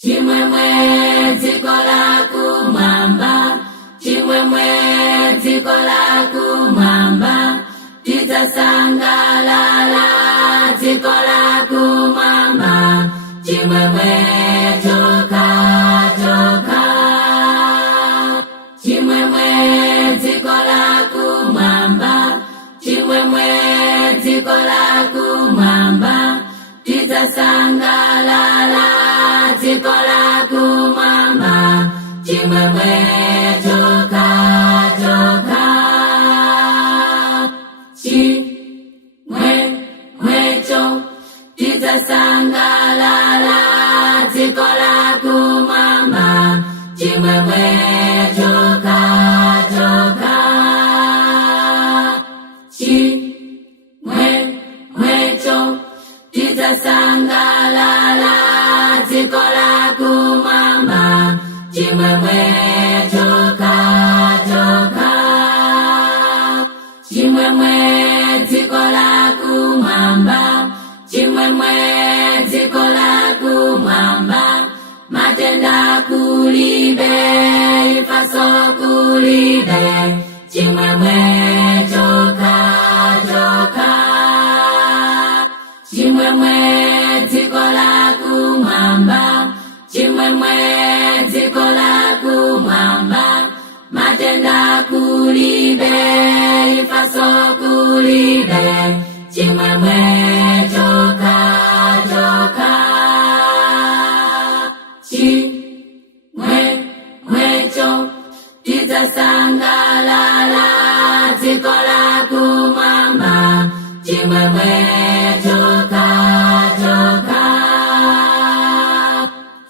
Chimwemwe dziko la kumwamba, chimwemwe dziko la kumwamba, tidzasangalala dziko la kumwamba, chimwemwe choka choka. Chimwemwe dziko la kumwamba, chimwemwe dziko la kumwamba, tidzasangalala dziko la kumwamba, chimwemwe choka choka. Chimwemwecho tidzasangalala dziko la kumwamba, chimwemwe choka choka. Chimwemwecho tidzasangalala dziko la kumwamba, chimwemwe choka choka. Chimwemwe dziko la kumwamba, chimwemwe dziko la kumwamba, matenda kulibe, ifaso kulibe, chimwemwe choka choka. Chimwemwe dziko la kumwamba, chimwemwe dziko la kumwamba, matenda kulibe, ifaso kulibe, chimwemwe choka choka. Chimwemwecho tidzasangalala dziko la kumwamba, chimwemwe choka choka.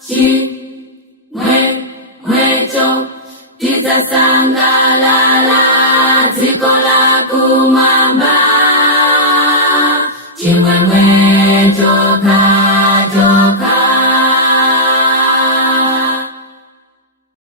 Chimwemwecho tidzasangalala dziko la kumwamba.